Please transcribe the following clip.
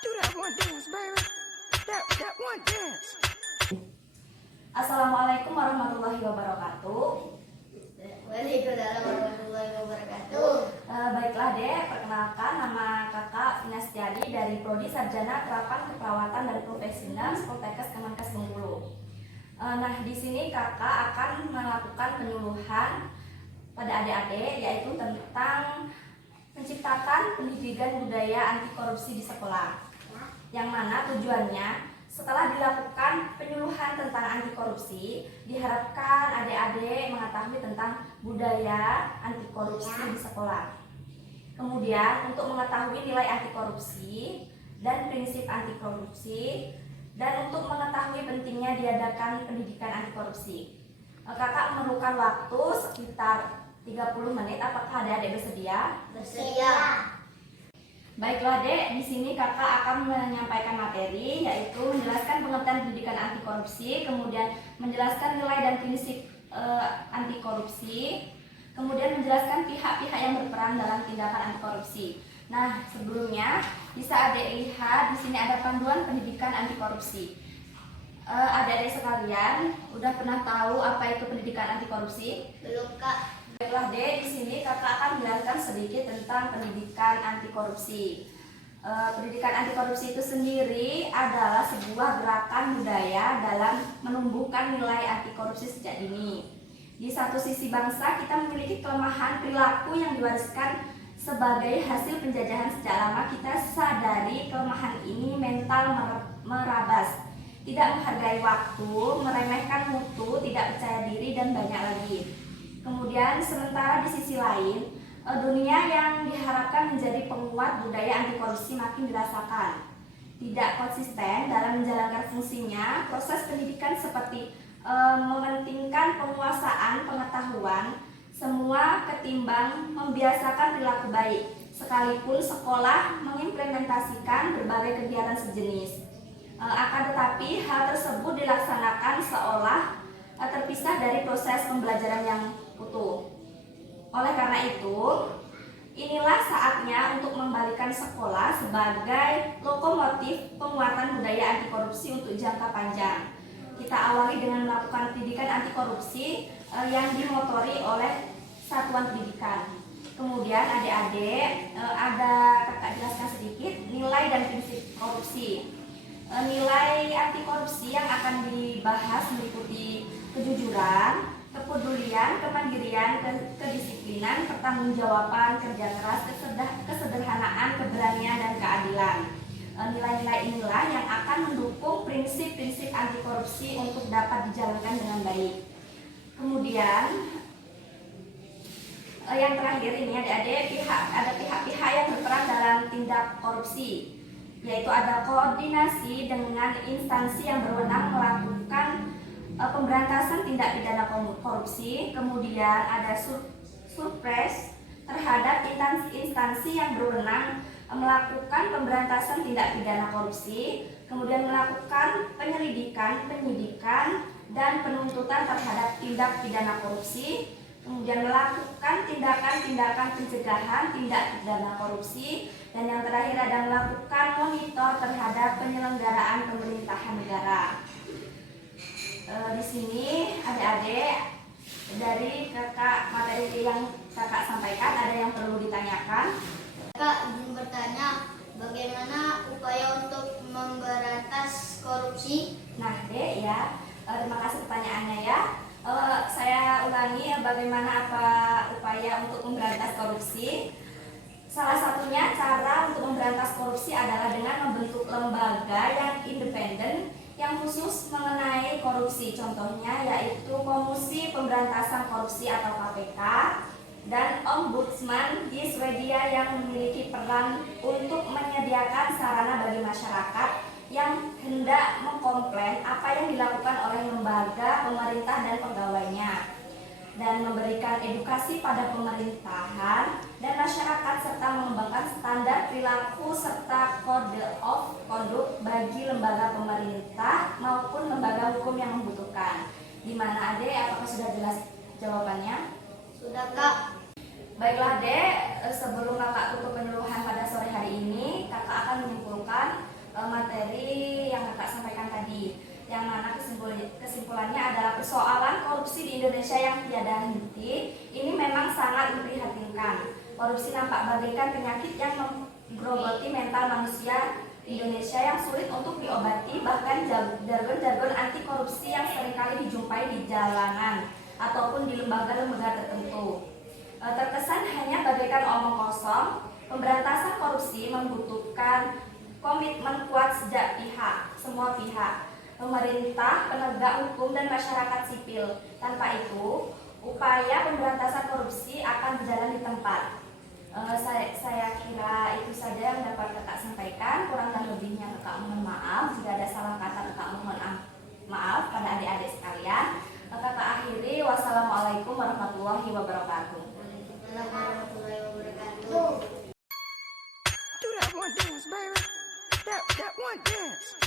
Do that one dance, baby. That one dance. Assalamualaikum warahmatullahi wabarakatuh. Waalaikumsalam warahmatullahi wabarakatuh. Baiklah Dek, perkenalkan nama kakak Vina Setiadi dari Prodi Sarjana Terapan Keperawatan dan Profesional Poltekkes Kemenkes Bengkulu. Nah, di sini kakak akan melakukan penyuluhan pada adik-adik, yaitu tentang menciptakan pendidikan budaya anti korupsi di sekolah. Yang mana tujuannya setelah dilakukan penyuluhan tentang anti korupsi, diharapkan adik-adik mengetahui tentang budaya anti korupsi di sekolah. Kemudian untuk mengetahui nilai anti korupsi dan prinsip anti korupsi, dan untuk mengetahui pentingnya diadakan pendidikan anti korupsi. Kakak memerlukan waktu sekitar 30 menit. Apakah adik-adik bersedia? Bersedia. Baiklah Dek, di sini kakak akan menyampaikan materi, yaitu menjelaskan pengertian pendidikan anti korupsi, kemudian menjelaskan nilai dan prinsip anti korupsi, kemudian menjelaskan pihak-pihak yang berperan dalam tindakan anti korupsi. Nah, sebelumnya bisa adik lihat di sini ada panduan pendidikan anti korupsi. Adik-adik sekalian, udah pernah tahu apa itu pendidikan anti korupsi? Belum, Kak. Baiklah Dek, di sini kakak akan menjelaskan sedikit tentang pendidikan anti korupsi. Pendidikan anti korupsi itu sendiri adalah sebuah gerakan budaya dalam menumbuhkan nilai anti korupsi sejak dini. Di satu sisi bangsa kita memiliki kelemahan perilaku yang diwariskan sebagai hasil penjajahan sejak lama. Kita sadari kelemahan ini mental merabas, tidak menghargai waktu, meremehkan mutu, tidak percaya diri, dan banyak lagi. Kemudian sementara di sisi lain, dunia yang diharapkan menjadi penguat budaya anti korupsi makin dirasakan. Tidak konsisten dalam menjalankan fungsinya, proses pendidikan seperti mementingkan penguasaan pengetahuan semua ketimbang membiasakan perilaku baik, sekalipun sekolah mengimplementasikan berbagai kegiatan sejenis. Akan tetapi hal tersebut dilaksanakan seolah terpisah dari proses pembelajaran yang utuh. Oleh karena itu, inilah saatnya untuk membalikan sekolah sebagai lokomotif penguatan budaya anti korupsi untuk jangka panjang. Kita awali dengan melakukan pendidikan anti korupsi yang dimotori oleh satuan pendidikan. Kemudian adik-adik, ada kakak jelaskan sedikit nilai dan prinsip korupsi. Nilai anti korupsi yang akan dibahas meliputi kejujuran, kepedulian, kemandirian, kedisiplinan, pertanggungjawaban, kerja keras, kesederhanaan, keberanian, dan keadilan. Nilai-nilai inilah yang akan mendukung prinsip-prinsip anti korupsi untuk dapat dijalankan dengan baik. Kemudian yang terakhir ini adik-adik, ada pihak-pihak yang berperan dalam tindak korupsi, yaitu ada koordinasi dengan instansi yang berwenang melakukan pemberantasan tindak pidana korupsi, kemudian ada surpres terhadap instansi yang berwenang melakukan pemberantasan tindak pidana korupsi, kemudian melakukan penyelidikan, penyidikan, dan penuntutan terhadap tindak pidana korupsi, kemudian melakukan tindakan-tindakan pencegahan tindak pidana korupsi, dan yang terakhir ada melakukan monitor terhadap penyelenggaraan pemerintahan negara. Di sini adik-adik, dari kakak materi yang kakak sampaikan ada yang perlu ditanyakan? Kak, izin bertanya, bagaimana upaya untuk memberantas korupsi? Nah Dek ya, terima kasih pertanyaannya ya. Saya ulangi bagaimana upaya untuk memberantas korupsi. Salah satunya cara untuk memberantas korupsi adalah dengan membentuk lembaga yang independen yang khusus mengenai korupsi. Contohnya yaitu Komisi Pemberantasan Korupsi atau KPK dan Ombudsman di Swedia yang memiliki peran untuk menyediakan sarana bagi masyarakat yang hendak mengkomplain apa yang dilakukan oleh lembaga pemerintah dan pegawainya, dan memberikan edukasi pada pemerintahan dan masyarakat serta mengembangkan standar perilaku serta kode of conduct bagi lembaga pemerintah maupun lembaga hukum yang membutuhkan. Di mana Ade, apakah sudah jelas jawabannya? Sudah, Kak. Baiklah Dek, sebelum kakak tutup penyuluhan pada sore hari ini, kakak akan akan menyimpulkan materi yang kakak sampaikan tadi, yang mana kesimpulannya adalah persoalan korupsi di Indonesia yang tiada henti ini memang sangat memprihatinkan. Korupsi nampak bagaikan penyakit yang menggerogoti mental manusia Indonesia yang sulit untuk diobati. Bahkan jargon-jargon anti korupsi yang seringkali dijumpai di jalanan ataupun di lembaga-lembaga tertentu terkesan hanya bagaikan omong kosong. Pemberantasan korupsi membutuhkan komitmen kuat sejak semua pihak, pemerintah, penegak hukum, dan masyarakat sipil. Tanpa itu, upaya pemberantasan korupsi akan berjalan di tempat. Saya kira itu saja yang dapat kakak sampaikan. Kurang dan lebihnya kakak mohon maaf. Jika ada salah kata, kakak mohon maaf pada adik-adik sekalian. Kakak akhiri, wassalamualaikum warahmatullahi wabarakatuh. Waalaikumsalam warahmatullahi wabarakatuh. Do that one dance, baby. That one dance.